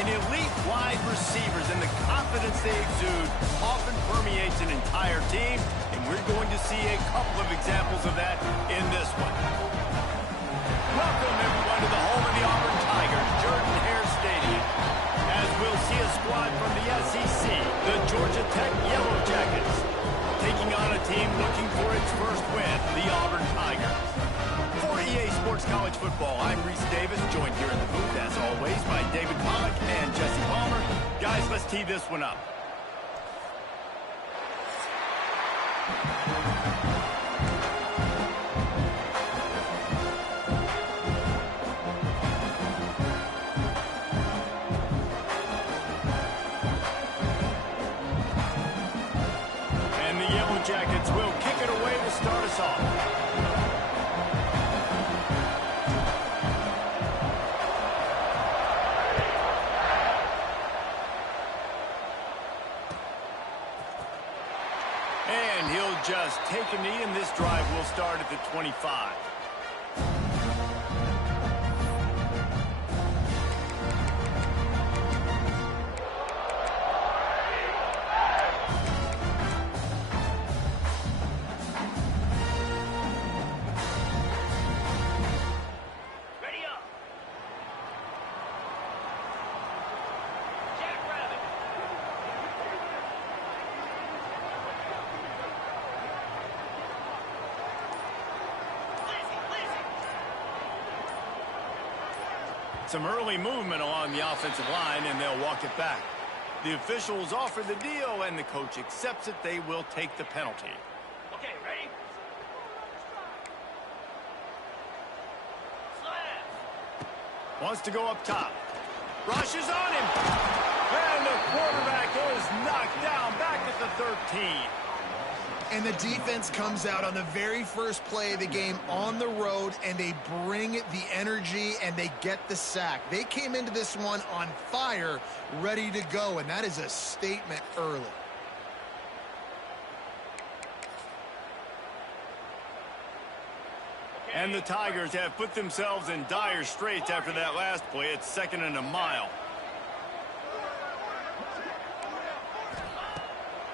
An elite wide receivers and the confidence they exude often permeates an entire team, and we're going to see a couple of examples of that in this one. Welcome, everyone, to the home of the Auburn Tigers, Jordan-Hare Stadium. As we'll see a squad from the SEC, the Georgia Tech Yellow Jackets, taking on a team looking for its first win, the Auburn Tigers. For EA Sports College Football, I'm Reese Davis, joined here in the booth, as always, by David Pollack and Jesse Palmer. Guys, let's tee this one up. And the Yellow Jackets will kick it away to start us off. And he'll just take a knee, and this drive will start at the 25. Ready up. Some early movement along the offensive line, and they'll walk it back. The officials offer the deal, and the coach accepts it. They will take the penalty. Okay, ready? Slam. Wants to go up top. Rushes on him. And the quarterback is knocked down back at the 13. And the defense comes out on the very first play of the game on the road, and they bring the energy, and they get the sack. They came into this one on fire, ready to go, and that is a statement early. And the Tigers have put themselves in dire straits after that last play. It's 2nd and a mile.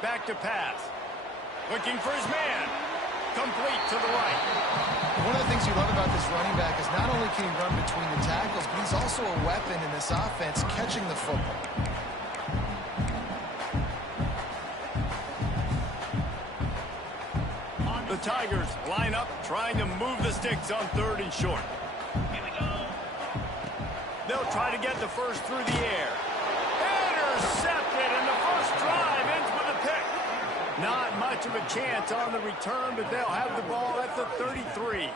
Back to pass. Looking for his man. Complete to the right. One of the things you love about this running back is not only can he run between the tackles, but he's also a weapon in this offense, catching the football. The Tigers line up, trying to move the sticks on 3rd and short. Here we go. They'll try to get the first through the air. Intercepted, and the first drive ends with a pick. Not much of a chance on the return, but they'll have the ball at the 33.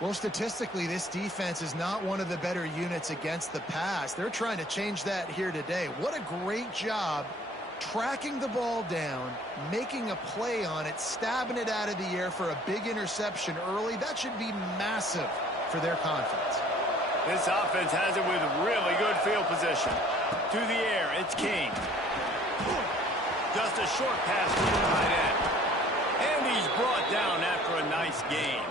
Well, statistically, this defense is not one of the better units against the pass. They're trying to change that here today. What a great job tracking the ball down, making a play on it, stabbing it out of the air for a big interception early. That should be massive for their confidence. This offense has it with really good field position. To the air, it's King. Just a short pass to the tight end. And he's brought down after a nice game.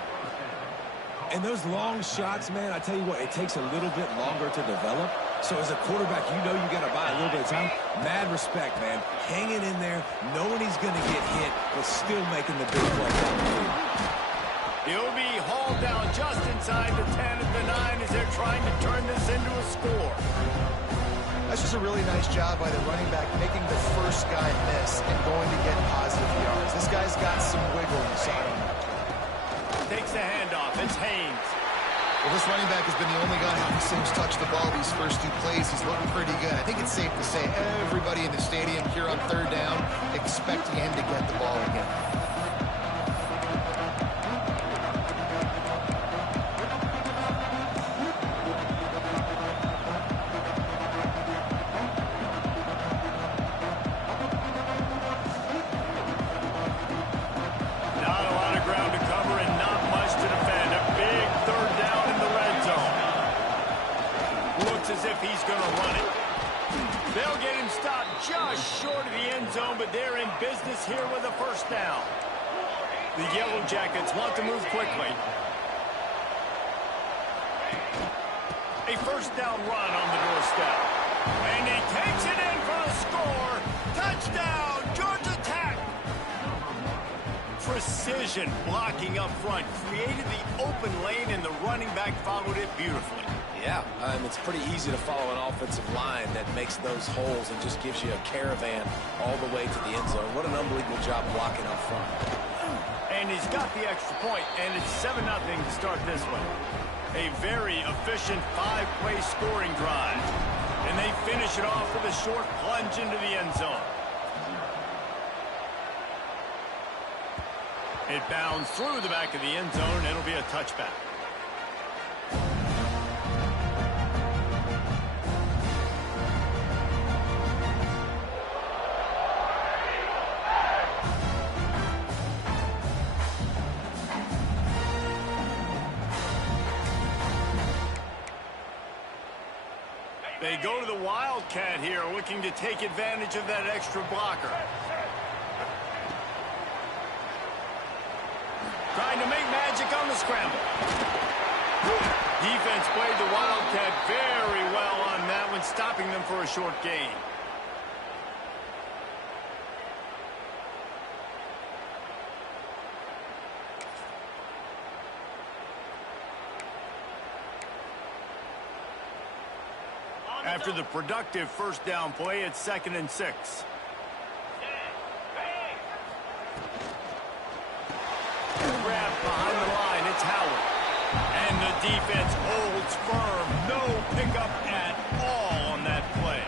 And those long shots, man, I tell you what, it takes a little bit longer to develop. So as a quarterback, you know you got to buy a little bit of time. Mad respect, man. Hanging in there, knowing he's going to get hit, but still making the big play down the field. He'll be hauled down just inside the 10 at the 9 as they're trying to turn this into a score. That's just a really nice job by the running back, making the first guy miss and going to get positive yards. This guy's got some wiggle, you saw him. Takes the handoff. It's Haynes. Well, this running back has been the only guy having Sims touch the ball these first 2 plays. He's looking pretty good. I think it's safe to say everybody in the stadium here on 3rd down expecting him to get the ball again. As if he's going to run it. They'll get him stopped just short of the end zone, but they're in business here with a first down. The Yellow Jackets want to move quickly. A first down run on the doorstep. And he takes it in for the score. Touchdown, Georgia Tech. Precision blocking up front. Created the open lane, and the running back followed it beautifully. Yeah, it's pretty easy to follow an offensive line that makes those holes and just gives you a caravan all the way to the end zone. What an unbelievable job blocking up front. And he's got the extra point, and it's 7-0 to start this one. A very efficient 5-play scoring drive. And they finish it off with a short plunge into the end zone. It bounds through the back of the end zone. It'll be a touchback. They go to the Wildcat here, looking to take advantage of that extra blocker. Trying to make magic on the scramble. Defense played the Wildcat very well on that one, stopping them for a short gain. After the productive first down play, it's 2nd and 6. Grab behind the line, it's Howard. And the defense holds firm. No pickup at all on that play.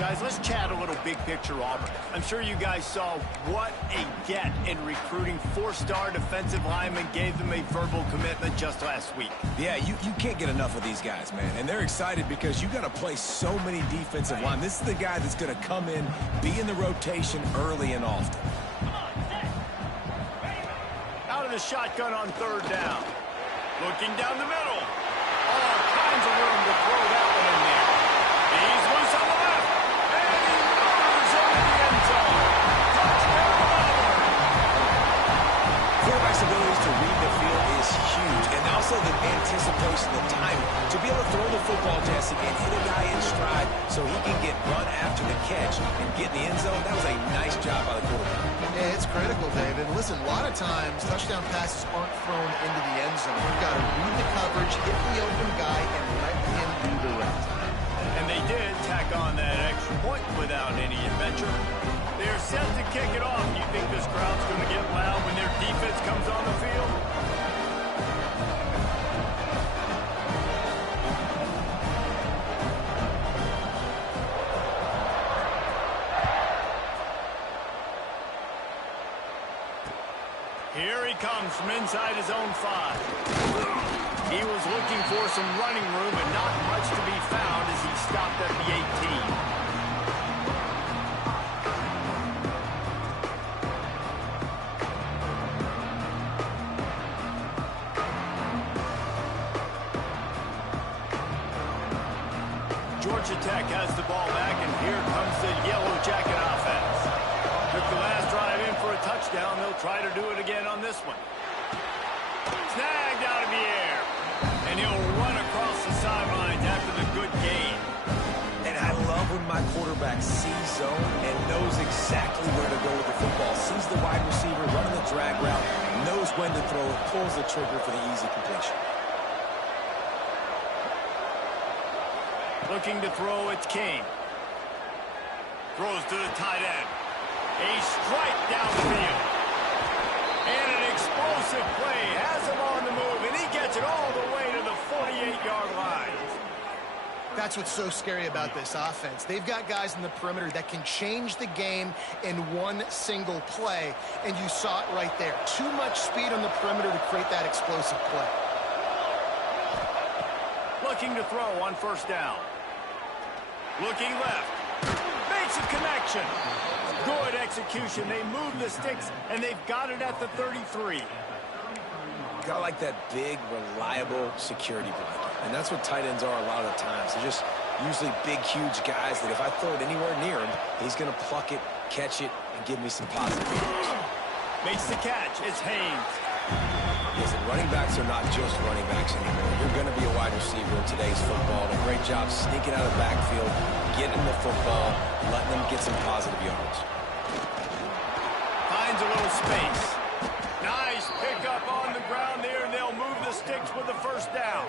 Guys, let's chat a little big picture Auburn. I'm sure you guys saw what a get in recruiting. 4-star defensive linemen gave them a verbal commitment just last week. Yeah, you can't get enough of these guys, man. And they're excited because you got to play so many defensive linemen. This is the guy that's going to come in, be in the rotation early and often. Out of the shotgun on 3rd down. Looking down the middle. All kinds of room to throw that one in there. He's loose on the left. And he moves into the end zone. Touchdown, Auburn. Quarterback's abilities to read the field is huge. And also the anticipation, the timing. To be able to throw the football, Jesse, and hit a guy in stride so he can get run after the catch and get in the end zone, that was a nice job by the quarterback. Yeah, it's critical, David. Listen, a lot of times touchdown passes aren't thrown into the end zone. You've got to read the coverage, hit the open guy, and let him do the rest. And they did tack on that extra point without any adventure. They're set to kick it off. You think this crowd's going to get loud when their defense comes on the field? Here he comes from inside his own 5. He was looking for some running room, and not much to be found as he stopped at the 18. Georgia Tech has the ball back, and here comes the Yellow Jacket offense. Took the last drive in for a touchdown. They'll try to do it again on this one. Snagged out of the air. And he'll run across the sidelines after the good gain. And I love when my quarterback sees zone and knows exactly where to go with the football. Sees the wide receiver running the drag route, knows when to throw it, pulls the trigger for the easy completion. Looking to throw, it's Kane. Throws to the tight end. A strike down the field. And an explosive play. Has him on the move, and he gets it all the way to the 48-yard line. That's what's so scary about this offense. They've got guys in the perimeter that can change the game in one single play, and you saw it right there. Too much speed on the perimeter to create that explosive play. Looking to throw on 1st down. Looking left. Makes a connection. Good execution. They move the sticks, and they've got it at the 33. Got like that big, reliable security blanket. And that's what tight ends are a lot of the times. They're just usually big, huge guys that if I throw it anywhere near him, he's going to pluck it, catch it, and give me some positive yards. Makes the catch. It's Haynes. Listen, running backs are not just running backs anymore. You're going to be a wide receiver in today's football. And a great job sneaking out of the backfield, getting the football, letting them get some positive yards. Finds a little space. Nice pickup on the ground there, and they'll move the sticks with the first down.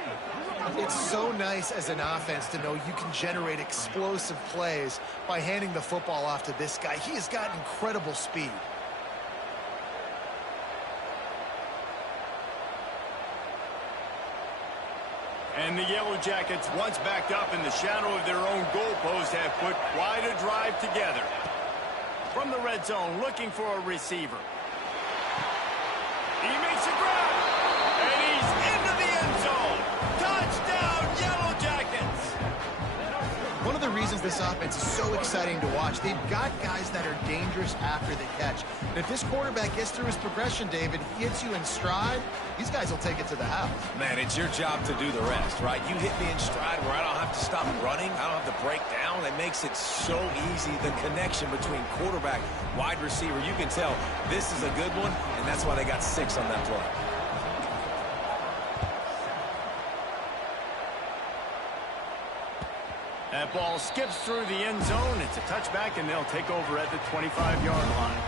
It's so nice as an offense to know you can generate explosive plays by handing the football off to this guy. He has got incredible speed. And the Yellow Jackets, once backed up in the shadow of their own goalpost, have put quite a drive together. From the red zone, looking for a receiver. He makes a grab, and he's into the end zone. Touchdown, Yellow Jackets! One of the reasons this offense is so exciting to watch, they've got guys that are dangerous after the catch. And if this quarterback gets through his progression, David, he hits you in stride, these guys will take it to the house. Man, it's your job to do the rest, right? You hit me in stride where I don't have to stop running. I don't have to break down. It makes it so easy, the connection between quarterback, wide receiver. You can tell this is a good one, and that's why they got 6 on that play. That ball skips through the end zone. It's a touchback, and they'll take over at the 25-yard line.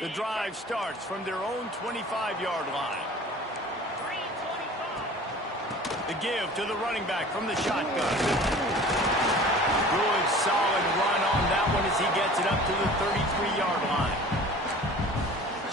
The drive starts from their own 25-yard line. The give to the running back from the shotgun. Good, solid run on that one as he gets it up to the 33-yard line.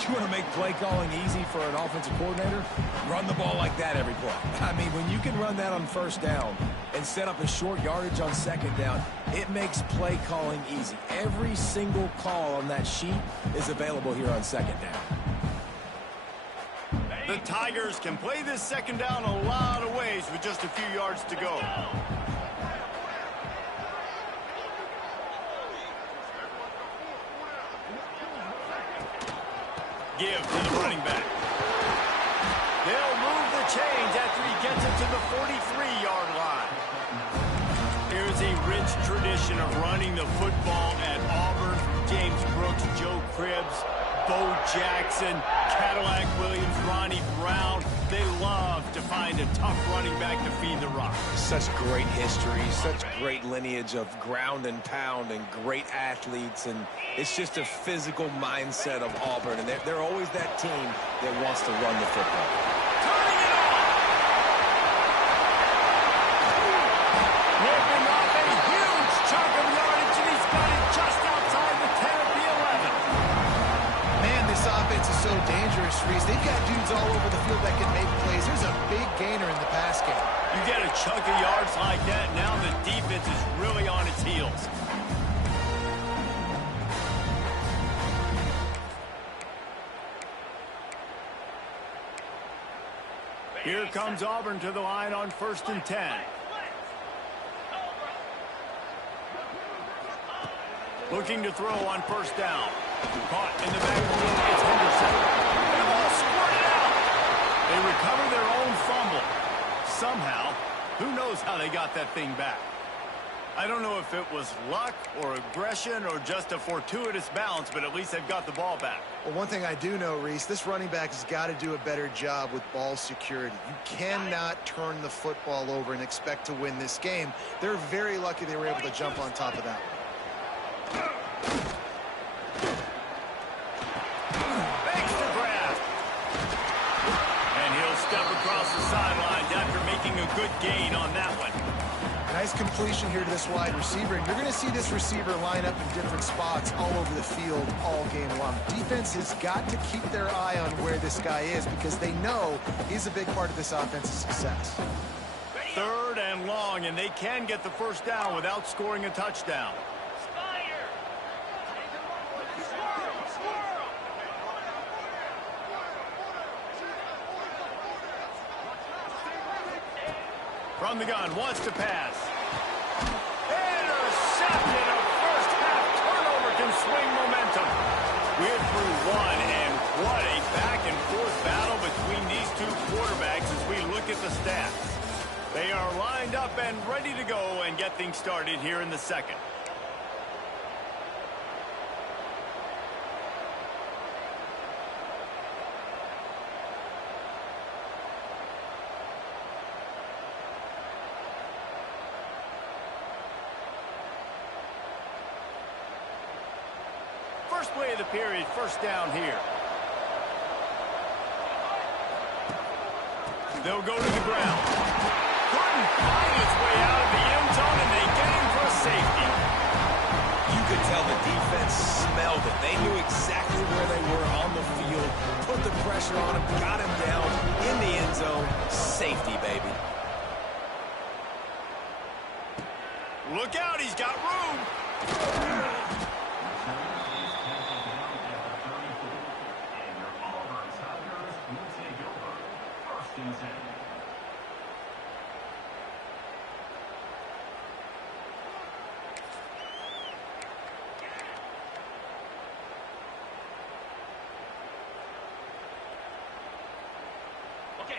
You want to make play calling easy for an offensive coordinator? Run the ball like that every play. I mean, when you can run that on first down and set up a short yardage on second down, it makes play calling easy. Every single call on that sheet is available here on second down. The Tigers can play this second down a lot of ways with just a few yards to go. Give to the running back. They'll move the chains after he gets it to the 43-yard line. Here's a rich tradition of running the football at Auburn. James Brooks, Joe Cribbs, Bo Jackson, Cadillac Williams, Ronnie Brown. They love to find a tough running back to feed the rock. Such great history, such great lineage of ground and pound and great athletes. And it's just a physical mindset of Auburn. And they're always that team that wants to run the football. Turning it on! Ripping off a huge chunk of yardage, and he's got it just outside the 10 of the 11. Man, this offense is so dangerous, Reese. They've got dudes all over the field that can make plays. There's a big gainer in the pass game. You get a chunk of yards like that, now the defense is really on its heels. Here comes Auburn to the line on 1st and 10. Looking to throw on first down. Caught in the backfield. It's Henderson. And the ball squirted out. They recover their own fumble. Somehow, who knows how they got that thing back. I don't know if it was luck or aggression or just a fortuitous bounce, but at least they've got the ball back. Well, one thing I do know, Reese, this running back has got to do a better job with ball security. You cannot turn the football over and expect to win this game. They're very lucky they were able to jump on top of that one. Makes the grab. And he'll step across the sidelines after making a good gain on that one. Nice completion here to this wide receiver. And you're going to see this receiver line up in different spots all over the field all game long. Defense has got to keep their eye on where this guy is because they know he's a big part of this offense's success. 3rd and long, and they can get the first down without scoring a touchdown. From the gun, wants to pass. Intercepted! one, and what a back-and-forth battle between these two quarterbacks as we look at the stats. They are lined up and ready to go and get things started here in the second. First play of the period, first down here. They'll go to the ground. Couldn't find its way out of the end zone, and they get him for a safety. You could tell the defense smelled it. They knew exactly where they were on the field, put the pressure on him, got him down in the end zone. Safety, baby. Look out, he's got room.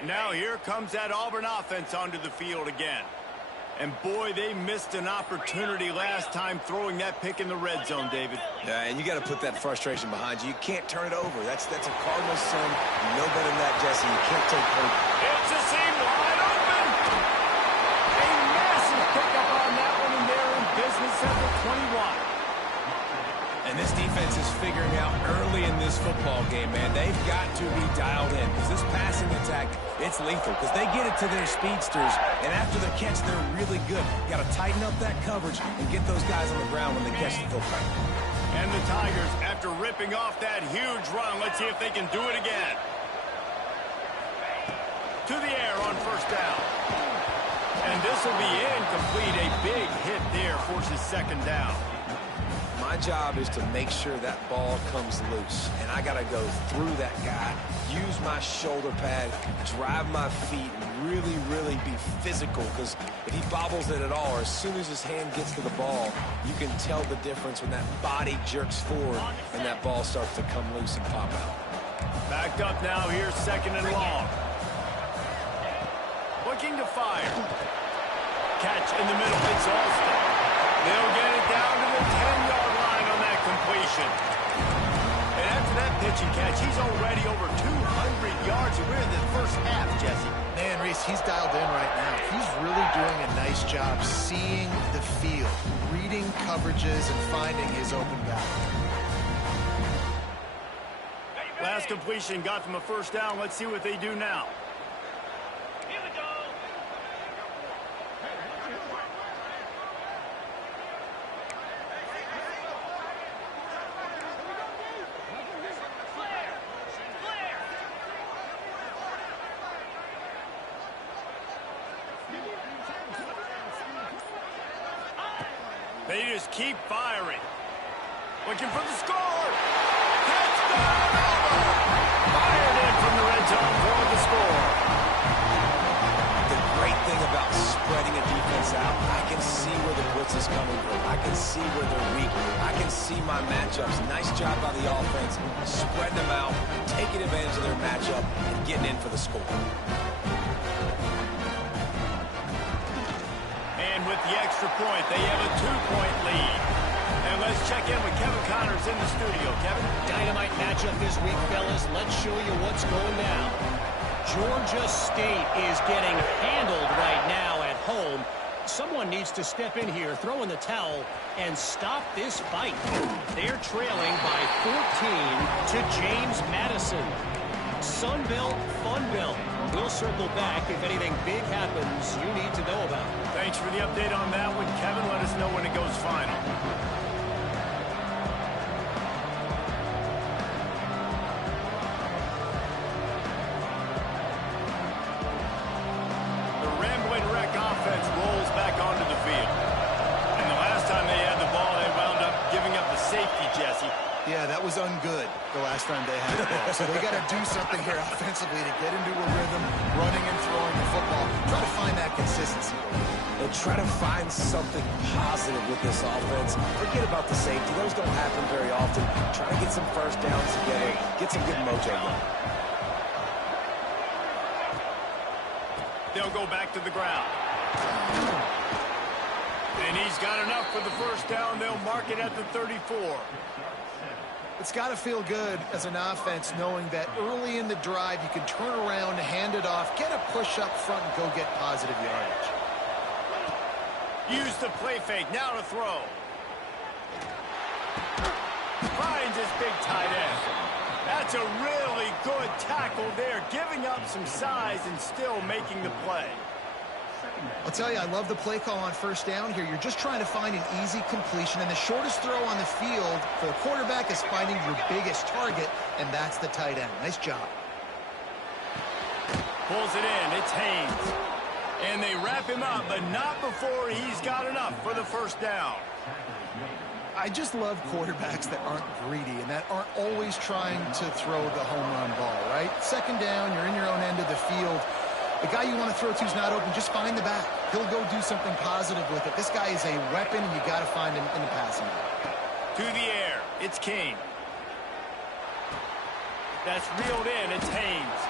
Now here comes that Auburn offense onto the field again. And boy, they missed an opportunity last time throwing that pick in the red zone, David. Yeah, and you got to put that frustration behind you. You can't turn it over. That's a Cardinals son. You know better than that, Jesse. You can't take hope. It's a seam wide open. A massive pickup on that one, and they're in business at the 21. And this defense is figuring out early in this football game, man. They've got to be dialed in because this passing attack, it's lethal because they get it to their speedsters, and after the catch, they're really good. Got to tighten up that coverage and get those guys on the ground when they catch the football. And the Tigers, after ripping off that huge run, let's see if they can do it again. To the air on first down. And this will be incomplete. A big hit there forces second down. My job is to make sure that ball comes loose, and I got to go through that guy, use my shoulder pad, drive my feet, and really be physical, because if he bobbles it at all, or as soon as his hand gets to the ball, you can tell the difference when that body jerks forward and that ball starts to come loose and pop out. Backed up now, here's second and long. Looking to fire. Catch in the middle, it's Alston. They'll get it down to the 10-yard line on that completion. And after that pitch and catch, he's already over 200 yards, and we're in the first half, Jesse. Man, Reese, he's dialed in right now. He's really doing a nice job seeing the field, reading coverages, and finding his open guy. Last completion got them a first down. Let's see what they do now. Here we go. They just keep firing. Looking for the score. Touchdown, Auburn! Fired in from the red zone for the score. The great thing about spreading a defense out, I can see where the blitz is coming from. I can see where they're weak. I can see my matchups. Nice job by the offense, spreading them out, taking advantage of their matchup, and getting in for the score. And with the extra point, they have a 2-point lead. And let's check in with Kevin Connors in the studio. Kevin? Dynamite matchup this week, fellas. Let's show you what's going down. Georgia State is getting handled right now at home. Someone needs to step in here, throw in the towel, and stop this fight. They're trailing by 14 to James Madison. Sunbelt, Funbelt. We'll circle back if anything big happens you need to know about. Thanks for the update on that one, Kevin. Let us know when it goes final. The Rambling Wreck offense rolls back onto the field. And the last time they had the ball, they wound up giving up the safety, Jesse. Yeah, that was ungood the last time they had the ball. So they got to do something here offensively to get into a rhythm, running and throwing the football. Try to find that consistency. And try to find something positive with this offense. Forget about the safety. Those don't happen very often. Try to get some first downs together. Get some good mojo going. They'll go back to the ground. And he's got enough for the first down. They'll mark it at the 34. It's got to feel good as an offense knowing that early in the drive you can turn around, hand it off, get a push up front, and go get positive yardage. Use the play fake. Now to throw. Finds his big tight end. That's a really good tackle there, giving up some size and still making the play. I'll tell you, I love the play call on first down here. You're just trying to find an easy completion, and the shortest throw on the field for the quarterback is finding your biggest target, and that's the tight end. Nice job. Pulls it in. It's Haynes. And they wrap him up, but not before he's got enough for the first down. I just love quarterbacks that aren't greedy and that aren't always trying to throw the home run ball, right? Second down, you're in your own end of the field. The guy you want to throw to is not open. Just find the back. He'll go do something positive with it. This guy is a weapon, and you got to find him in the passing game. To the air. It's Kane. That's reeled in. It's Haynes.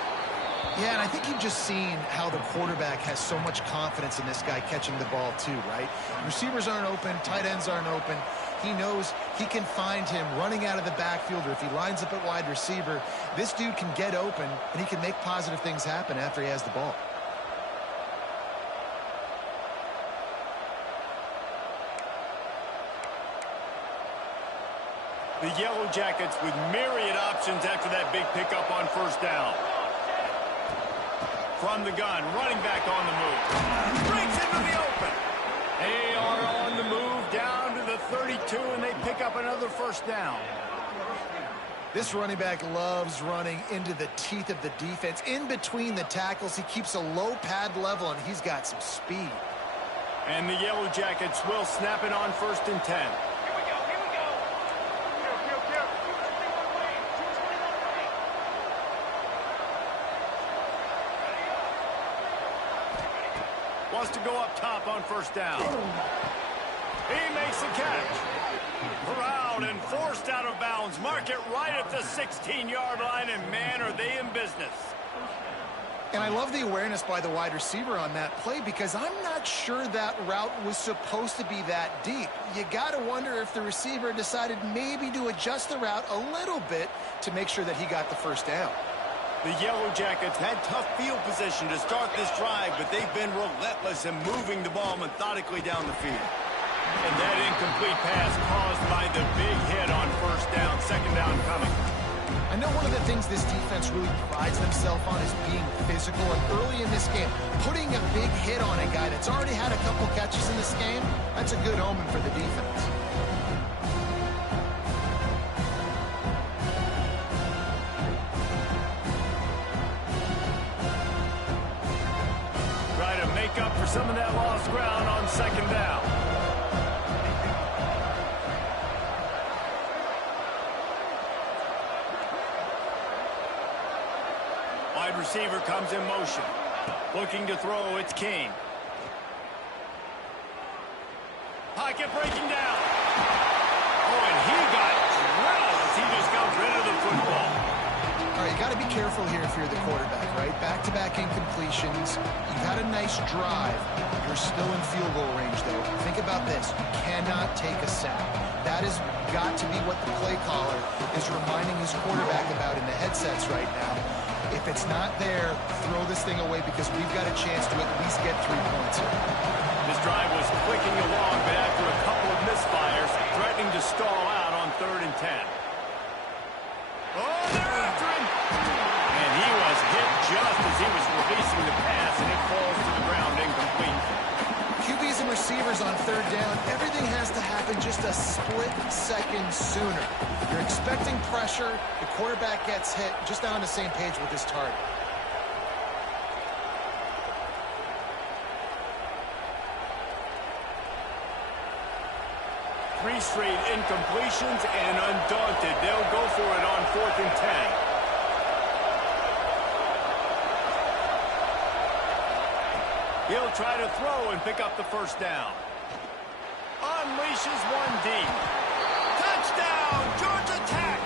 Yeah, and I think you've just seen how the quarterback has so much confidence in this guy catching the ball too, right? Receivers aren't open. Tight ends aren't open. He knows he can find him running out of the backfield, or if he lines up at wide receiver, this dude can get open, and he can make positive things happen after he has the ball. The Yellow Jackets with myriad options after that big pickup on first down. From the gun, running back on the move. Breaks into the open. They are on the move down to the 32, and they pick up another first down. This running back loves running into the teeth of the defense. In between the tackles, he keeps a low pad level, and he's got some speed. And the Yellow Jackets will snap it on 1st and 10. Wants to go up top on first down. He makes the catch. Corralled and forced out of bounds. Mark it right at the 16-yard line, and man, are they in business. And I love the awareness by the wide receiver on that play, because I'm not sure that route was supposed to be that deep. You got to wonder if the receiver decided maybe to adjust the route a little bit to make sure that he got the first down. The Yellow Jackets had tough field position to start this drive, but they've been relentless in moving the ball methodically down the field. And that incomplete pass caused by the big hit on first down, second down coming. I know one of the things this defense really prides themselves on is being physical, and early in this game, putting a big hit on a guy that's already had a couple catches in this game, that's a good omen for the defense. Try to make up for some of that lost ground on second down. Wide receiver comes in motion. Looking to throw, it's Kane. Pocket breaking down. Oh, and he got drilled as he just got rid of the football. All right, you got to be careful here if you're the quarterback, right? Back-to-back incompletions. You've had a nice drive. You're still in field goal range, though. Think about this. You cannot take a sack. That has got to be what the play caller is reminding his quarterback about in the headsets right now. If it's not there, throw this thing away, because we've got a chance to at least get 3 points here. This drive was clicking along, but after a couple of misfires, threatening to stall out on 3rd and 10. Oh, they're after him! And he was hit just as he was releasing the pass, and it falls to the ground incomplete. QBs and receivers on 3rd down, everything has to happen just a split second sooner. You're expecting pressure, the quarterback gets hit, just not on the same page with his target. 3 straight incompletions, and undaunted, they'll go for it on 4th and 10. He'll try to throw and pick up the first down. Unleashes one deep. Touchdown, Georgia Tech!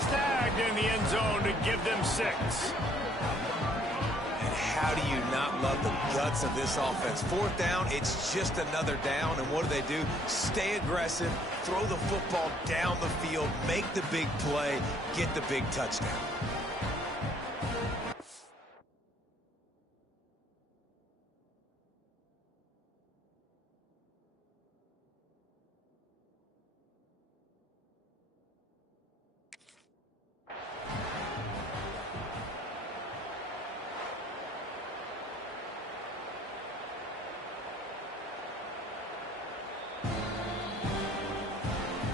Snagged in the end zone to give them 6. And how do you not love the guts of this offense? 4th down, it's just another down, and what do? Stay aggressive, throw the football down the field, make the big play, get the big touchdown.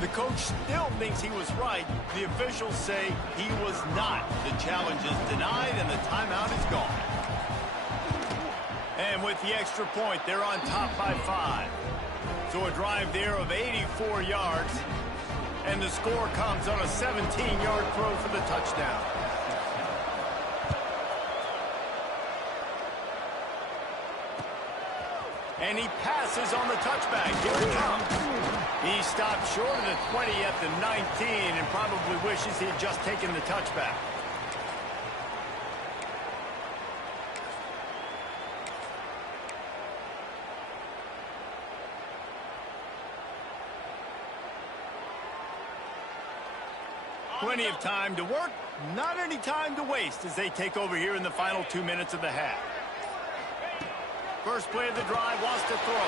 The coach still thinks he was right. The officials say he was not. The challenge is denied, and the timeout is gone. And with the extra point, they're on top by 5. So a drive there of 84 yards, and the score comes on a 17-yard throw for the touchdown. And he passes on the touchback. Here it comes. He stopped short of the 20 at the 19 and probably wishes he had just taken the touchback. Plenty of time to work, not any time to waste as they take over here in the final 2 minutes of the half. First play of the drive, wants to throw.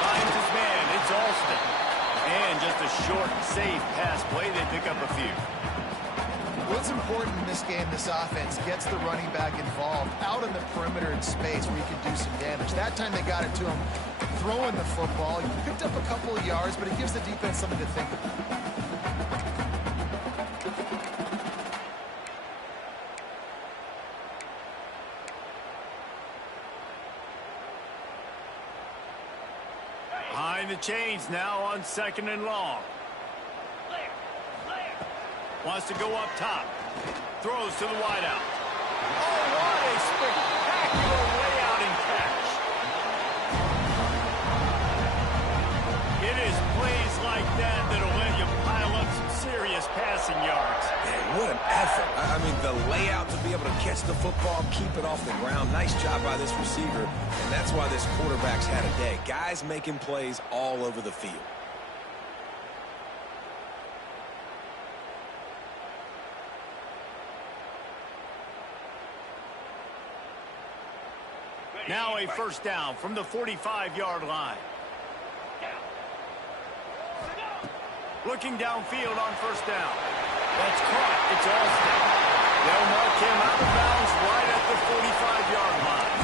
Finds his man, it's Alston. And just a short, safe pass play, they pick up a few. What's important in this game, this offense gets the running back involved out in the perimeter in space where he can do some damage. That time they got it to him throwing the football. He picked up a couple of yards, but it gives the defense something to think about. Behind the chains now on 2nd and long. Wants to go up top. Throws to the wideout. Oh, what a spectacular layout and catch. It is plays like that that'll let you pile up some serious passing yards. Man, what an effort. I mean, the layout to be able to catch the football, keep it off the ground. Nice job by this receiver, and that's why this quarterback's had a day. Guys making plays all over the field. Now a first down from the 45-yard line. Looking downfield on first down. That's caught. It's Alston. They'll mark him out of bounds right at the 45-yard line.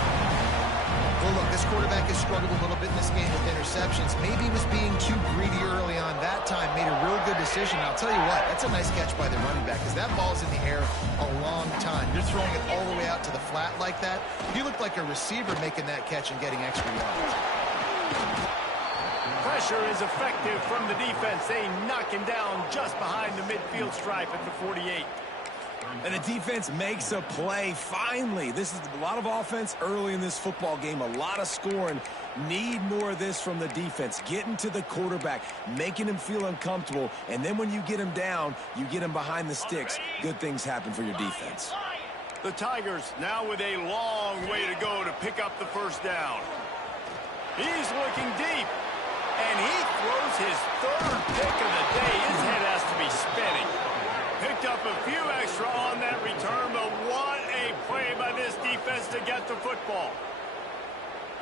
Well, look, this quarterback has struggled a little bit in this game with interceptions. Maybe he was being too greedy early on that time. Made a real good decision. I'll tell you what, that's a nice catch by the running back because that ball's in the air a long time. You're throwing it all the way out to the flat like that. He looked like a receiver making that catch and getting extra yards. Pressure is effective from the defense. They knock him down just behind the midfield stripe at the 48. And the defense makes a play, finally. This is a lot of offense early in this football game, a lot of scoring. Need more of this from the defense. Getting to the quarterback, making him feel uncomfortable, and then when you get him down, you get him behind the sticks. Good things happen for your defense. The Tigers now with a long way to go to pick up the first down. He's looking deep, and he throws his 3rd pick of the day. His head has to be spinning. Picked up a few extra on that return, but what a play by this defense to get the football.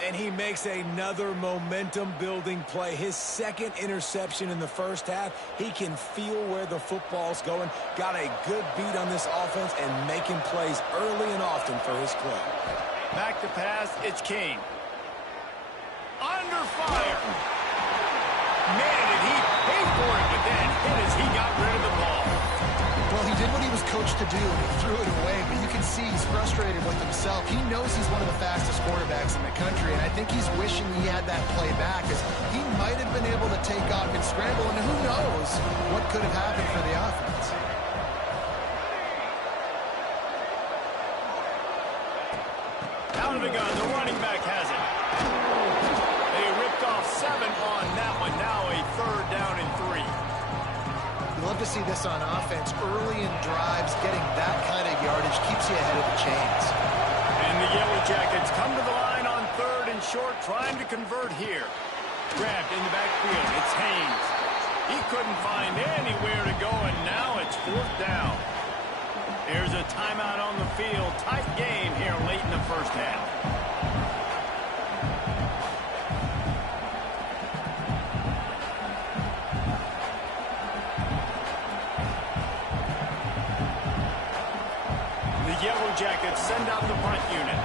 And he makes another momentum-building play. His 2nd interception in the first half. He can feel where the football's going. Got a good beat on this offense and making plays early and often for his club. Back to pass, it's King. Under fire. Man, did he pay for it, but then hit as he got rid of the ball. Well, Well, he did what he was coached to do, and he threw it away, but you can see he's frustrated with himself. He knows he's one of the fastest quarterbacks in the country, and I think he's wishing he had that play back, as he might have been able to take off and scramble, and who knows what could have happened for the offense. Out of the gun, the running back has it. They ripped off 7 on that one. Now a 3rd down and 3. You love to see this on offense. Early in drives, getting that kind of yardage keeps you ahead of the chains. And the Yellow Jackets come to the line on 3rd and short, trying to convert here. Grabbed in the backfield. It's Haynes. He couldn't find anywhere to go, and now it's 4th down. There's a timeout on the field. Tight game here late in the first half. The Yellow Jackets send out the punt unit.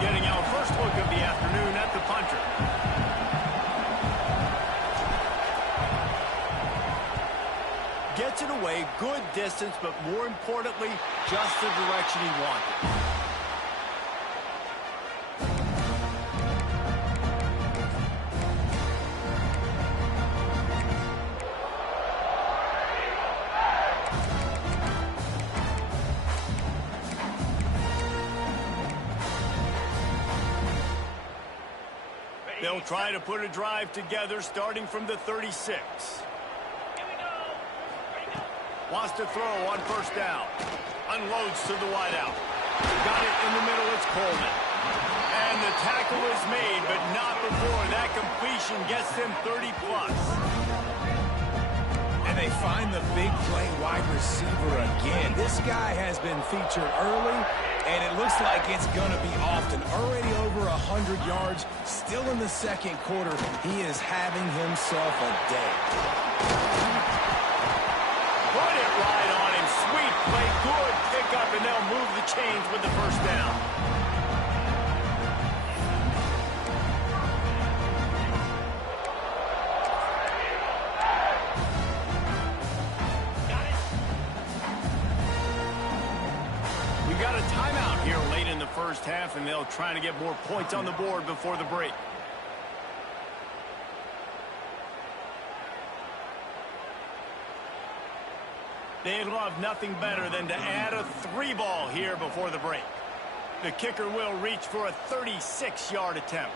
Getting our first look of the afternoon at the punter. Gets it away, good distance, but more importantly, just the direction he wanted. They'll try to put a drive together starting from the 36. Wants to throw on 1st down. Unloads to the wideout. Got it in the middle. It's Coleman. And the tackle is made, but not before that completion gets them 30+. And they find the big play wide receiver again. This guy has been featured early, and it looks like it's going to be often. Already over 100 yards, still in the 2nd quarter. He is having himself a day. Put it right on him. Sweet play. Good pickup, and they'll move the chains with the 1st down. We've got a timeout here late in the first half, and they'll try to get more points on the board before the break. They'd love nothing better than to add a 3-ball here before the break. The kicker will reach for a 36-yard attempt.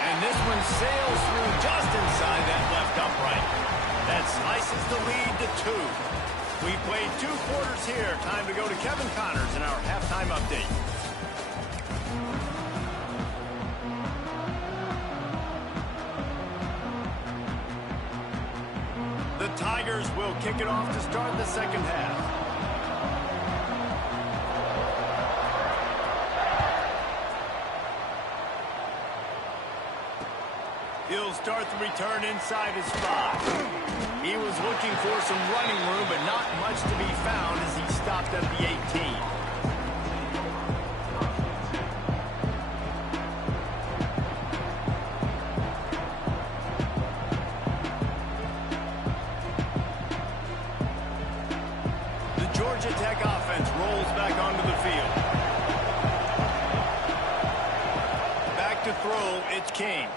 And this one sails through just inside that left upright. That slices the lead to 2. We played 2 quarters here. Time to go to Kevin Connors in our halftime update. The Tigers will kick it off to start the 2nd half. He'll start the return inside his 5. He was looking for some running room, but not much to be found as he stopped at the 18. Georgia Tech offense rolls back onto the field. Back to throw, it's King.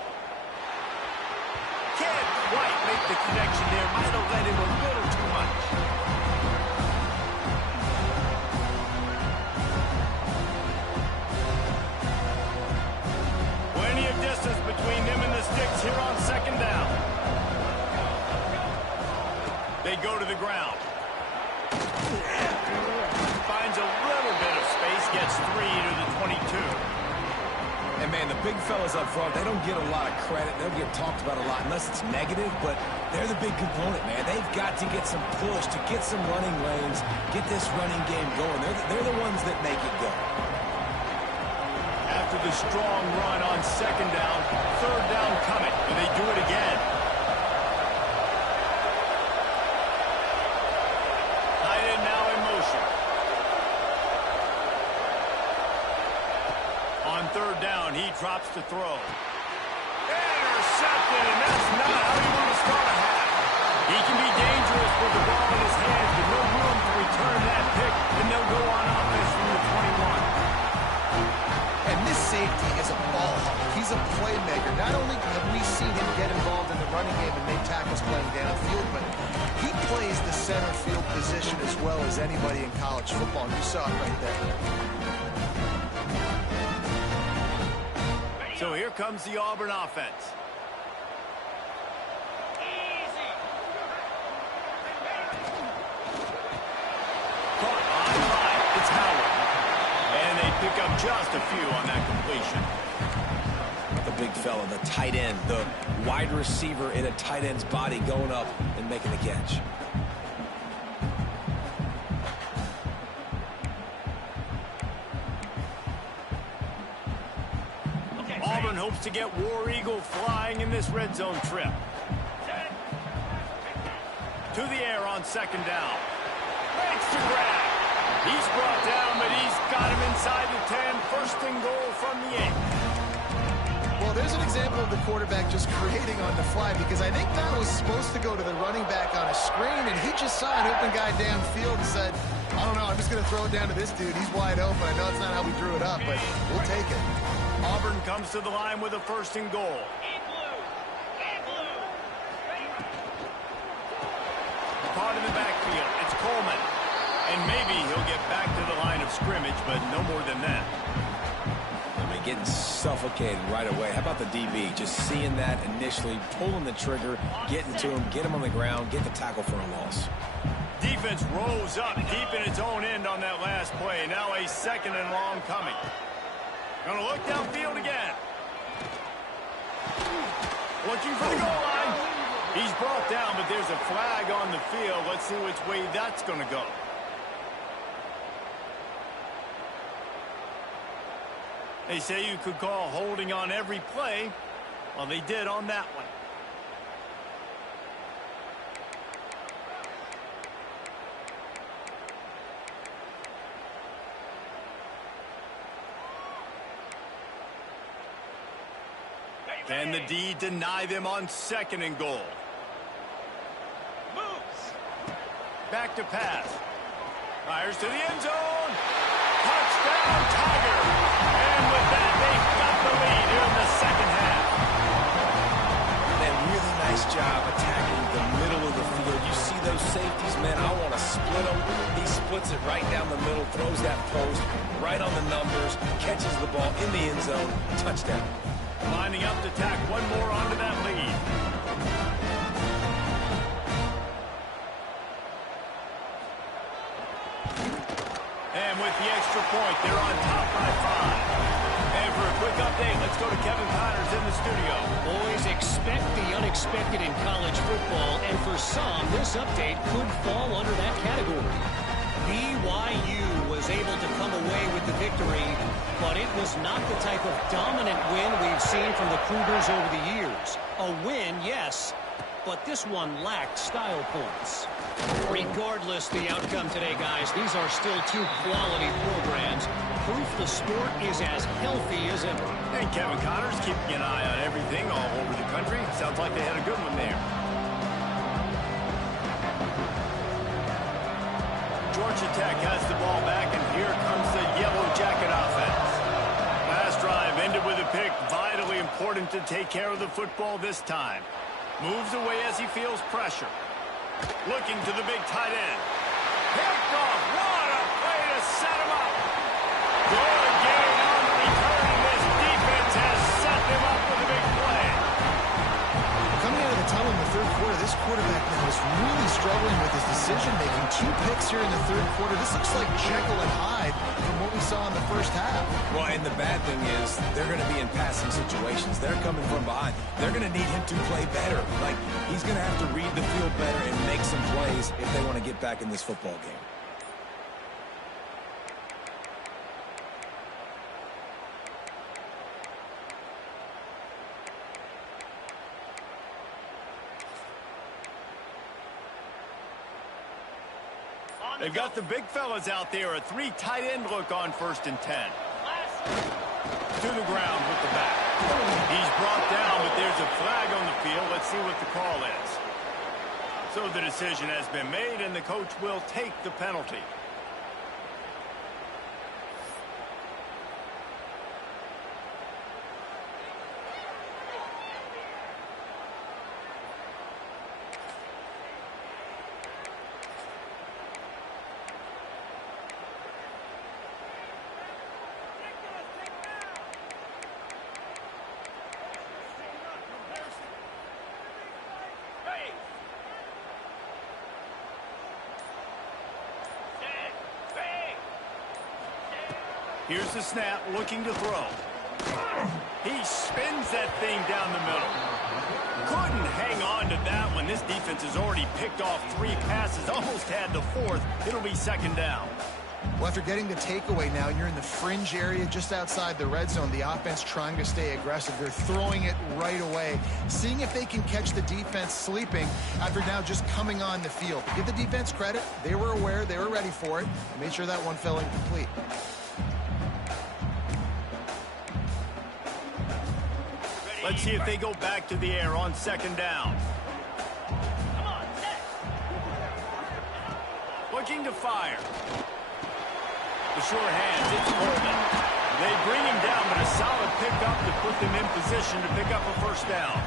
Can't quite make the connection there. Might have led him a little too much. Plenty of distance between them and the sticks here on 2nd down. They go to the ground. Finds a little bit of space, gets 3 to the 22. And, man, the big fellas up front, they don't get a lot of credit. They don't get talked about a lot unless it's negative, but they're the big component, man. They've got to get some push, to get some running lanes, get this running game going. They're the ones that make it go. After the strong run on 2nd down, 3rd down coming, and they do it again. Tight end now in motion. On 3rd down, he drops to throw. Intercepted, and that's not how you want to start a half. He can be dangerous with the ball in his hands, but no room to return that pick, and they'll go on offense from the 21. And this safety is a ball hawk. He's a playmaker. Not only have we seen him get involved in the running game and make tackles playing downfield, but he plays the center field position as well as anybody in college football, and you saw it right there. So here comes the Auburn offense. Caught on the line. It's Howard. And they pick up just a few on that completion. The big fella, the tight end, the wide receiver in a tight end's body going up and making the catch. Auburn hopes to get War Eagle flying in this red zone trip. To the air on second down. Makes the grab. He's brought down, but he's got him inside the 10. First and goal from the 8. Well, there's an example of the quarterback just creating on the fly, because I think that was supposed to go to the running back on a screen, and he just saw an open guy downfield and said, I don't know, I'm just going to throw it down to this dude. He's wide open. I know it's not how we drew it up, but we'll take it. Auburn comes to the line with a first and goal. Caught in the backfield. It's Coleman. And maybe he'll get back to the line of scrimmage, but no more than that. I mean, getting suffocated right away. How about the DB? Just seeing that initially, pulling the trigger, getting to him, get him on the ground, get the tackle for a loss. Defense rose up deep in its own end on that last play. Now a second and long coming. Going to look downfield again. Looking for the goal line. He's brought down, but there's a flag on the field. Let's see which way that's going to go. They say you could call holding on every play. Well, they did on that one. Can the D deny them on second and goal? Back to pass. Fires to the end zone. Touchdown, Tiger. And with that, they've got the lead here in the second half. Man, really nice job attacking the middle of the field. You see those safeties, man, I want to split them. He splits it right down the middle, throws that post, right on the numbers, catches the ball in the end zone. Touchdown. Lining up to tack one more onto that lead. And with the extra point, they're on top by 5. And for a quick update, let's go to Kevin Connors in the studio. Boys, expect the unexpected in college football, and for some, this update could fall under that category. BYU was able to come away with the victory, but it was not the type of dominant win we've seen from the Cougars over the years. A win, yes, but this one lacked style points. Regardless the outcome today, guys, these are still two quality programs. Proof the sport is as healthy as ever. Hey, Kevin Connors keeping an eye on everything all over the country. Sounds like they had a good one there. Georgia Tech has the ball back, and here comes the Yellow Jacket offense. Last drive ended with a pick. Vitally important to take care of the football this time. Moves away as he feels pressure. Looking to the big tight end. Picked off. What a play to set him up. Good gain on the return, and this defense has set them up with a big play. Coming out of the tunnel in the third quarter, this quarterback now is really struggling with his decision-making. 2 picks here in the third quarter. This looks like Jekyll and Hyde from what we saw in the first half. Well, and the bad thing is they're going to be in passing situations. They're coming from behind. They're going to need him to play better. Like, he's going to have to read the field better and make some plays if they want to get back in this football game. They've got the big fellas out there. A 3 tight end look on 1st and 10. To the ground with the back. He's brought down, but there's a flag on the field. Let's see what the call is. So the decision has been made, and the coach will take the penalty. Here's the snap, looking to throw. He spins that thing down the middle. Couldn't hang on to that one. This defense has already picked off 3 passes, almost had the 4th. It'll be 2nd down. Well, after getting the takeaway now, you're in the fringe area just outside the red zone. The offense trying to stay aggressive. They're throwing it right away, seeing if they can catch the defense sleeping after now just coming on the field. Give the defense credit. They were aware. They were ready for it. Made sure that one fell incomplete. Let's see if they go back to the air on 2nd down. Come on, set. Looking to fire. The sure hands, it's Coleman. They bring him down, but a solid pickup to put them in position to pick up a 1st down.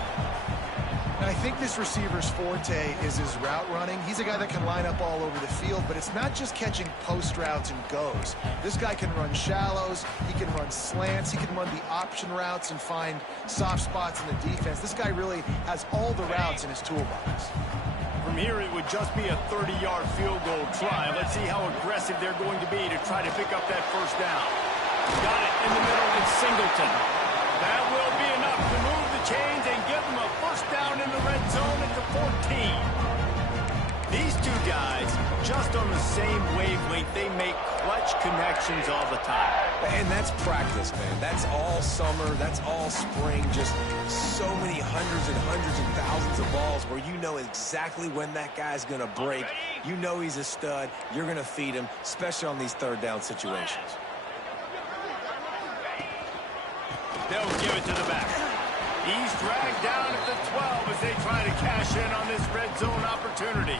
I think this receiver's forte is his route running. He's a guy that can line up all over the field, but it's not just catching post routes and goes. This guy can run shallows, he can run slants, he can run the option routes and find soft spots in the defense. This guy really has all the routes in his toolbox. From here, it would just be a 30-yard field goal try. Let's see how aggressive they're going to be to try to pick up that 1st down. Got it in the middle with Singleton. That will be enough to move the chains and give them a 1st down in the red zone at the 14. These 2 guys, just on the same wavelength, they make clutch connections all the time. And that's practice, man. That's all summer. That's all spring. Just so many hundreds and hundreds and thousands of balls where you know exactly when that guy's going to break. You know he's a stud. You're going to feed him, especially on these 3rd down situations. They'll give it to the back. He's dragged down at the 12 as they try to cash in on this red zone opportunity.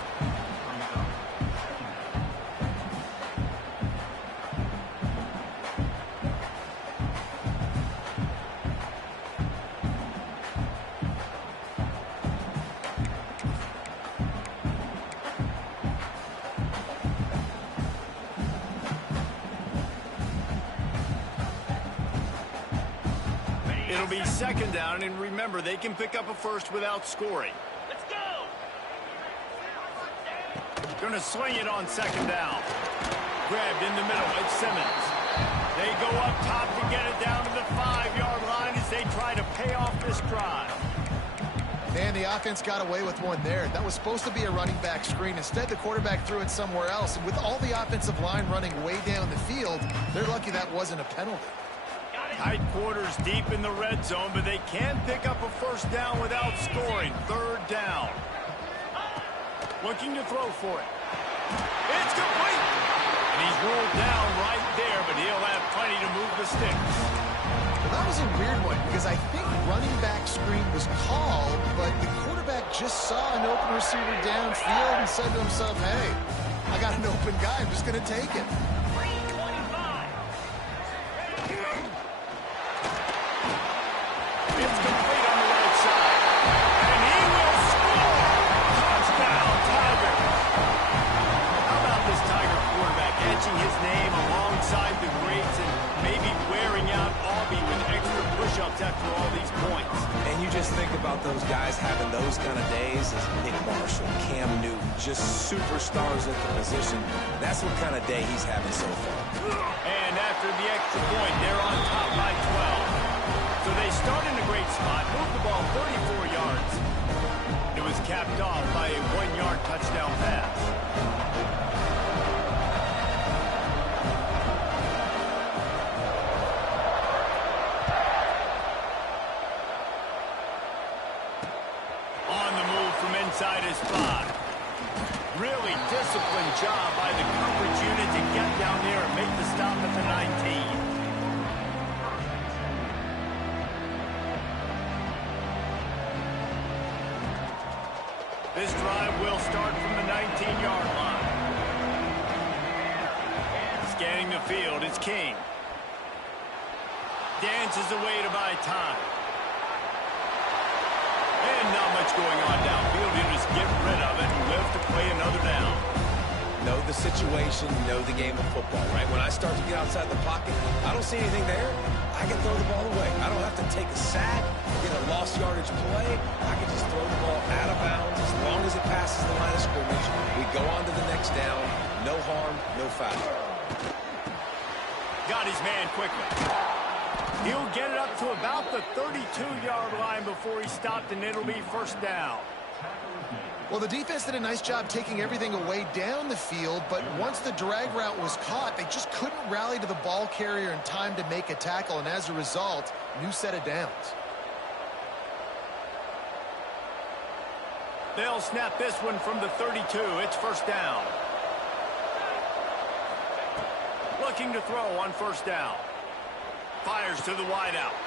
It'll be 2nd down, and remember, they can pick up a 1st without scoring. Let's go. Gonna swing it on 2nd down. Grabbed in the middle, it's Simmons. They go up top to get it down to the 5-yard line as they try to pay off this drive. Man, the offense got away with one there. That was supposed to be a running back screen. Instead, the quarterback threw it somewhere else. And with all the offensive line running way down the field, they're lucky that wasn't a penalty. Tight quarters deep in the red zone, but they can pick up a 1st down without scoring. 3rd down. Looking to throw for it. It's complete. And he's rolled down right there, but he'll have plenty to move the sticks. Well, that was a weird one because I think running back screen was called, but the quarterback just saw an open receiver downfield and said to himself, hey, I got an open guy. I'm just going to take it. It's complete on the right side. And he will score! Touchdown, Tigers! How about this Tiger quarterback etching his name alongside the greats and maybe wearing out Auburn with extra push-ups after all these points? And you just think about those guys having those kind of days as Nick Marshall, Cam Newton, just superstars at the position. That's what kind of day he's having so far. And after the extra point, they're on top by 12. So they start in a great spot, move the ball 34 yards. It was capped off by a 1-yard touchdown pass. On the move from inside his spot. Really disciplined job by the coverage unit to get down there and make the stop at the 19. This drive will start from the 19-yard line. Scanning the field, it's King. Dances away to buy time. And not much going on downfield. He'll just get rid of it and live to play another down. Know the situation, know the game of football, right? When I start to get outside the pocket, I don't see anything there, I can throw the ball away. I don't have to take a sack, get a lost yardage play. I can just throw the ball out of bounds as long as it passes the line of scrimmage. We go on to the next down. No harm, no foul. Got his man quickly. He'll get it up to about the 32-yard line before he stopped, and it'll be first down. Well, the defense did a nice job taking everything away down the field, but once the drag route was caught, they just couldn't rally to the ball carrier in time to make a tackle, and as a result, new set of downs. They'll snap this one from the 32. It's first down. Looking to throw on first down. Fires to the wideout.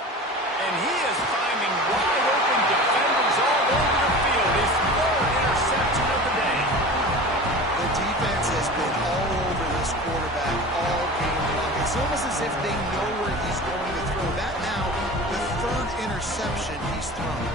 And he is finding wide open defenders all over the field. His third interception of the day. The defense has been all over this quarterback all game long. It's almost as if they know where he's going to throw. That now, the third interception he's thrown.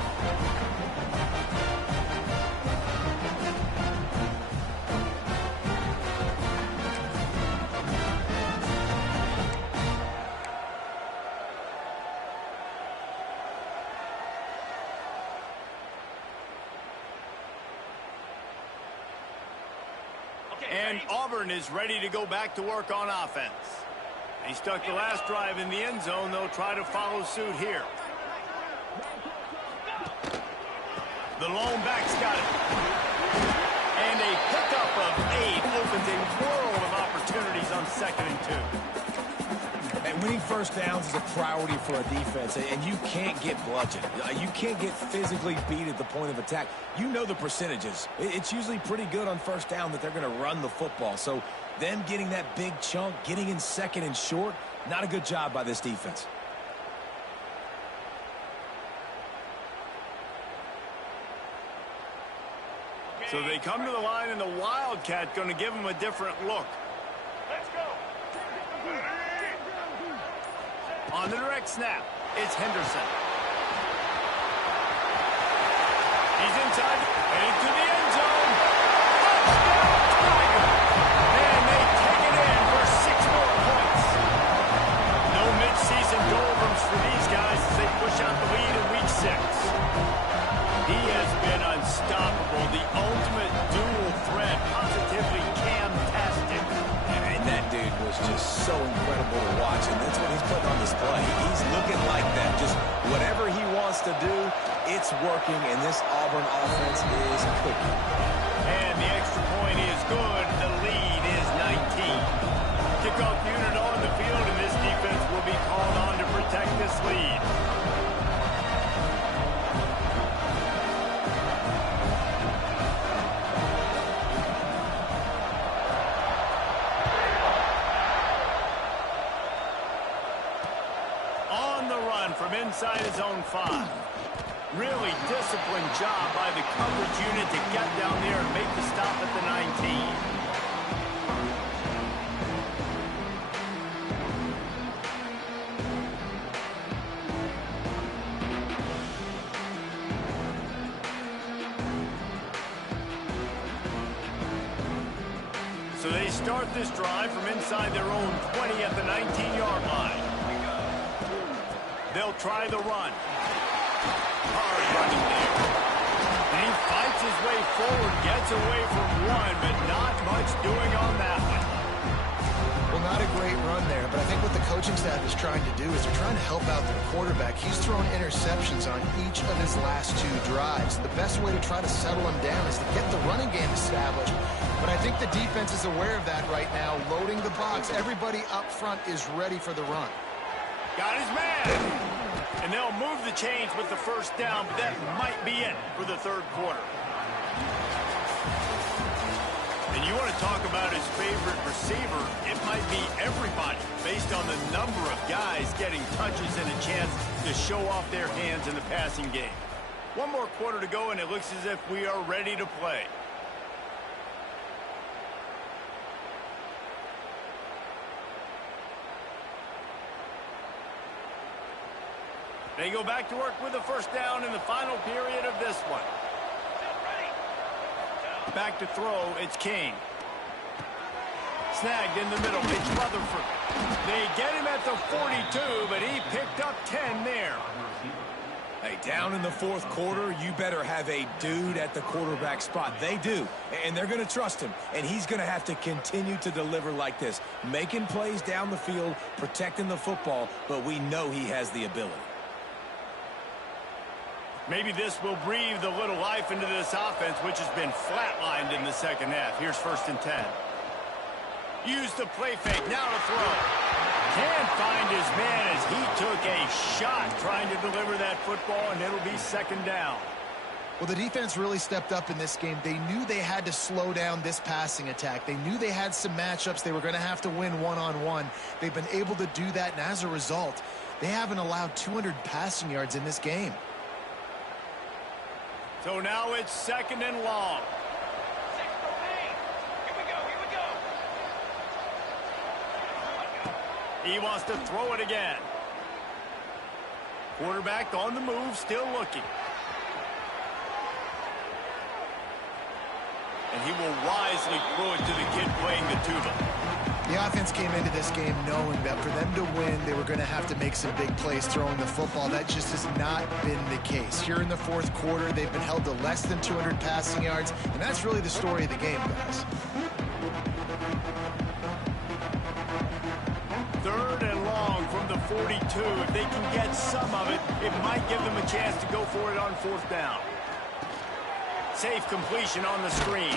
And Auburn is ready to go back to work on offense. He stuck the last drive in the end zone. They'll try to follow suit here. The lone back's got it. And a pickup of 8 opens a world of opportunities on 2nd and 2. And winning first downs is a priority for a defense, and you can't get bludgeoned. You can't get physically beat at the point of attack. You know the percentages. It's usually pretty good on first down that they're going to run the football. So them getting that big chunk, getting in 2nd and short, not a good job by this defense. So they come to the line, and the Wildcat going to give them a different look. Let's go. On the direct snap, it's Henderson. He's inside, into the end zone. Touchdown, Tiger! And they take it in for 6 more points. No midseason doldrums for these guys as they push out the lead in Week 6. He has been unstoppable, the ultimate dual threat, positively Cam-tastic. And that dude was just so incredible to watch, and that's what he's putting on display. He's looking like that. Just whatever he wants to do, it's working, and this Auburn offense is cooking. And the extra point is good. The lead is 19. Kickoff unit on the field, and this defense will be called on to protect this lead. From inside his own 5. Really disciplined job by the coverage unit to get down there and make the stop at the 19. So they start this drive from inside their own 20 at the 19-yard line. They'll try the run. Hard running there. And he fights his way forward, gets away from one, but not much doing on that one. Well, not a great run there, but I think what the coaching staff is trying to do is they're trying to help out their quarterback. He's thrown interceptions on each of his last 2 drives. The best way to try to settle him down is to get the running game established. But I think the defense is aware of that right now, loading the box. Everybody up front is ready for the run. Got his man. And they'll move the chains with the first down, but that might be it for the 3rd quarter. And you want to talk about his favorite receiver, it might be everybody based on the number of guys getting touches and a chance to show off their hands in the passing game. One more quarter to go, and it looks as if we are ready to play. They go back to work with a first down in the final period of this one. Back to throw, it's King. Snagged in the middle, it's Rutherford. They get him at the 42, but he picked up 10 there. Hey, down in the fourth quarter, you better have a dude at the quarterback spot. They do, and they're going to trust him, and he's going to have to continue to deliver like this, making plays down the field, protecting the football, but we know he has the ability. Maybe this will breathe a little life into this offense, which has been flatlined in the second half. Here's 1st and 10. Use the play fake, now to throw. Can't find his man as he took a shot trying to deliver that football, and it'll be 2nd down. Well, the defense really stepped up in this game. They knew they had to slow down this passing attack. They knew they had some matchups they were going to have to win one-on-one. They've been able to do that, and as a result, they haven't allowed 200 passing yards in this game. So now it's 2nd and long. 6 remain. Here we go. He wants to throw it again. Quarterback on the move, still looking. And he will wisely throw it to the kid playing the tuba. The offense came into this game knowing that for them to win, they were going to have to make some big plays throwing the football. That just has not been the case. Here in the fourth quarter, they've been held to less than 200 passing yards, and that's really the story of the game, guys. 3rd and long from the 42. If they can get some of it, it might give them a chance to go for it on 4th down. Safe completion on the screen.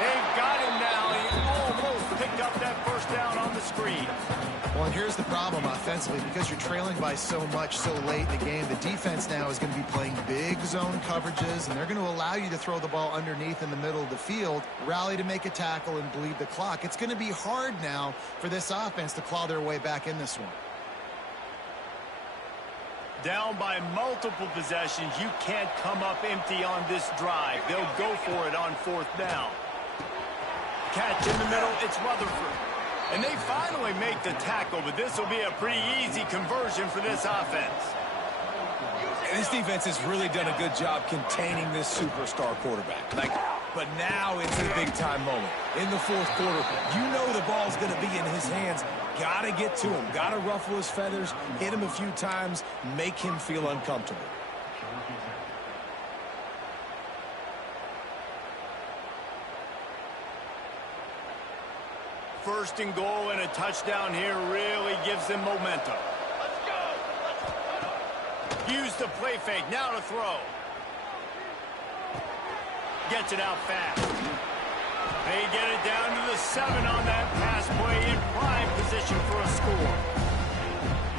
They've got him now. He almost picked up that 1st down on the screen. Well, and here's the problem offensively. Because you're trailing by so much so late in the game, the defense now is going to be playing big zone coverages, and they're going to allow you to throw the ball underneath in the middle of the field, rally to make a tackle, and bleed the clock. It's going to be hard now for this offense to claw their way back in this one. Down by multiple possessions, you can't come up empty on this drive. They'll go for it on 4th down. Catch in the middle, it's Rutherford. And they finally make the tackle, but this will be a pretty easy conversion for this offense. And this defense has really done a good job containing this superstar quarterback. But now it's a big-time moment. In the fourth quarter, you know the ball's going to be in his hands. Got to get to him. Got to ruffle his feathers, hit him a few times, make him feel uncomfortable. First and goal and a touchdown here really gives them momentum. Let's go. Use the play fake, now to throw. Gets it out fast. They get it down to the 7 on that pass play in prime position for a score.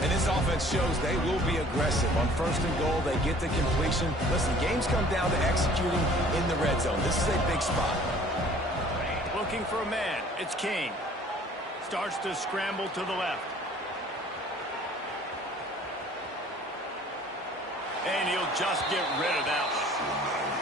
And this offense shows they will be aggressive. On 1st and goal, they get the completion. Listen, games come down to executing in the red zone. This is a big spot. Looking for a man. It's King. Starts to scramble to the left. And he'll just get rid of that one.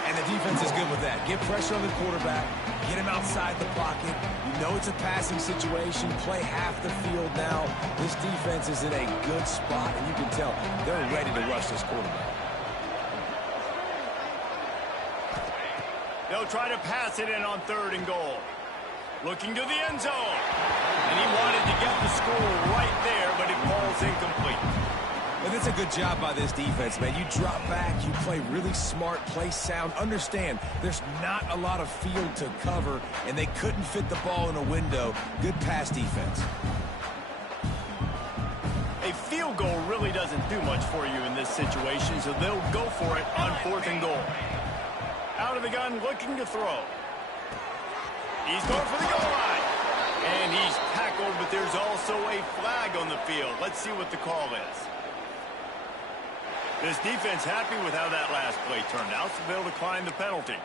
And the defense is good with that. Get pressure on the quarterback. Get him outside the pocket. You know it's a passing situation. Play half the field now. This defense is in a good spot, and you can tell they're ready to rush this quarterback. They'll try to pass it in on 3rd and goal. Looking to the end zone. And he wanted to get the score right there, but it falls incomplete. And it's a good job by this defense, man. You drop back, you play really smart, play sound. Understand, there's not a lot of field to cover, and they couldn't fit the ball in a window. Good pass defense. A field goal really doesn't do much for you in this situation, so they'll go for it on 4th and goal. Out of the gun, looking to throw. He's going for the goal line. And he's tackled, but there's also a flag on the field. Let's see what the call is. This defense happy with how that last play turned out, so they'll decline the penalty.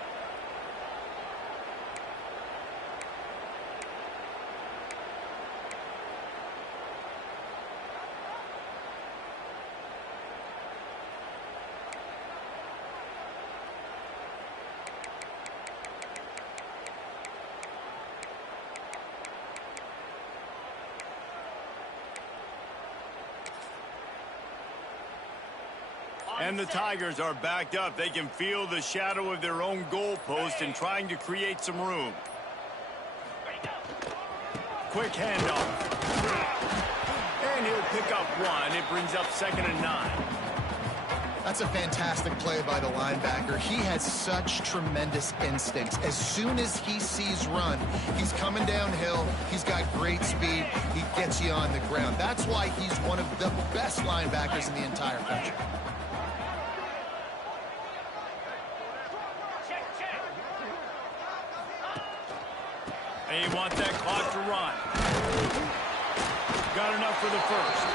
And the Tigers are backed up. They can feel the shadow of their own goalpost and trying to create some room. Quick handoff. And he'll pick up one. It brings up 2nd and 9. That's a fantastic play by the linebacker. He has such tremendous instincts. As soon as he sees run, he's coming downhill. He's got great speed. He gets you on the ground. That's why he's one of the best linebackers in the entire country. They want that clock to run. Got enough for the first.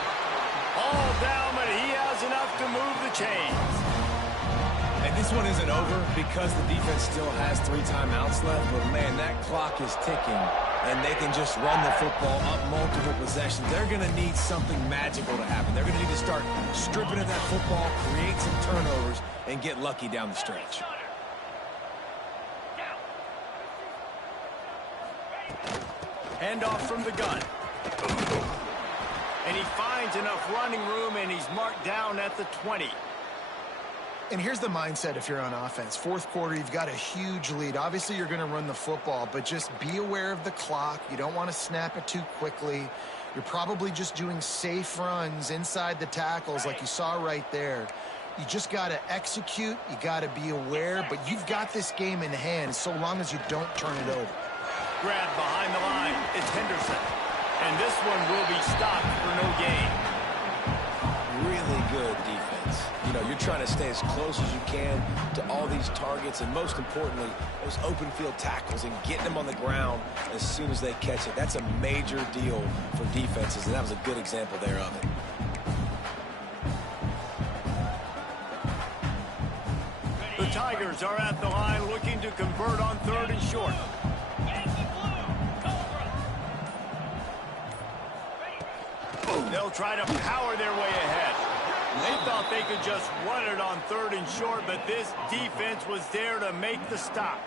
All down, but he has enough to move the chains. And this one isn't over because the defense still has 3 timeouts left. But, man, that clock is ticking, and they can just run the football up multiple possessions. They're going to need something magical to happen. They're going to need to start stripping at that football, create some turnovers, and get lucky down the stretch. Handoff from the gun. And he finds enough running room, and he's marked down at the 20. And here's the mindset if you're on offense. Fourth quarter, you've got a huge lead. Obviously, you're going to run the football, but just be aware of the clock. You don't want to snap it too quickly. You're probably just doing safe runs inside the tackles like you saw right there. You just got to execute. You got to be aware, but you've got this game in hand so long as you don't turn it over. Grab behind the line. It's Henderson. And this one will be stopped for no gain. Really good defense. You know, you're trying to stay as close as you can to all these targets, and most importantly, those open field tackles and getting them on the ground as soon as they catch it. That's a major deal for defenses, and that was a good example there of it. The Tigers are at the line looking to convert on 3rd and short. They'll try to power their way ahead. They thought they could just run it on 3rd and short, but this defense was there to make the stop.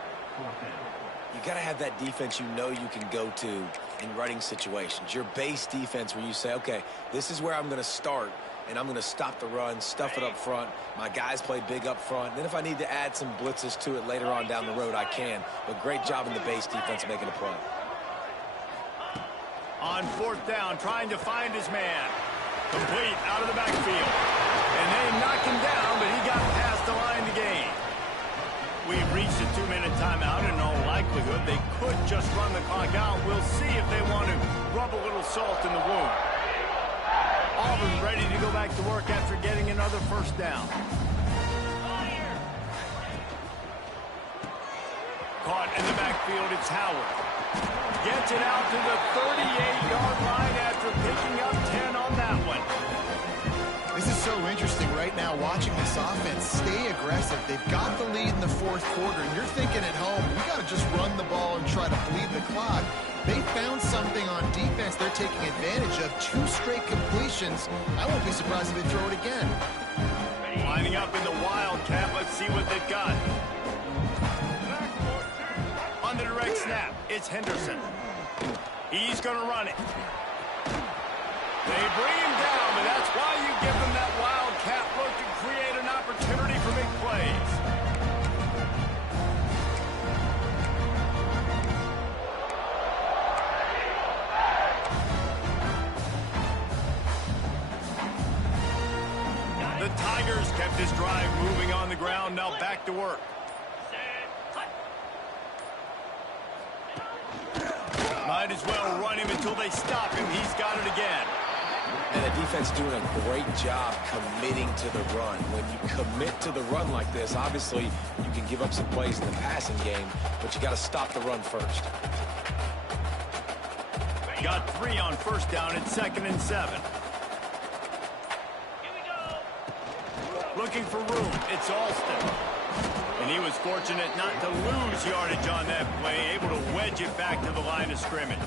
You got to have that defense you know you can go to in running situations. Your base defense where you say, okay, this is where I'm going to start, and I'm going to stop the run, stuff it up front. My guys play big up front. Then if I need to add some blitzes to it later on down the road, I can. But great job in the base defense making a play. On 4th down, trying to find his man. Complete out of the backfield. And they knocked him down, but he got past the line to gain. We've reached a 2-minute timeout, and in all likelihood, they could just run the clock out. We'll see if they want to rub a little salt in the wound. Auburn ready to go back to work after getting another 1st down. Caught in the backfield, it's Howard. Gets it out to the 38-yard line after picking up 10 on that one. This is so interesting right now watching this offense stay aggressive. They've got the lead in the 4th quarter, and you're thinking at home, we got to just run the ball and try to bleed the clock. They found something on defense they're taking advantage of. 2 straight completions. I won't be surprised if they throw it again. Lining up in the Wildcat. Let's see what they've got. On the direct snap, it's Henderson. He's going to run it. They bring him down, but that's why you give them that Wildcat look to create an opportunity for big plays. The Tigers kept this drive moving on the ground, now back to work. Might as well run him until they stop him. He's got it again. And the defense doing a great job committing to the run. When you commit to the run like this, obviously you can give up some plays in the passing game, but you got to stop the run first. Got 3 on 1st down. It's 2nd and 7. Looking for room. It's Alston. And he was fortunate not to lose yardage on that play, able to wedge it back to the line of scrimmage.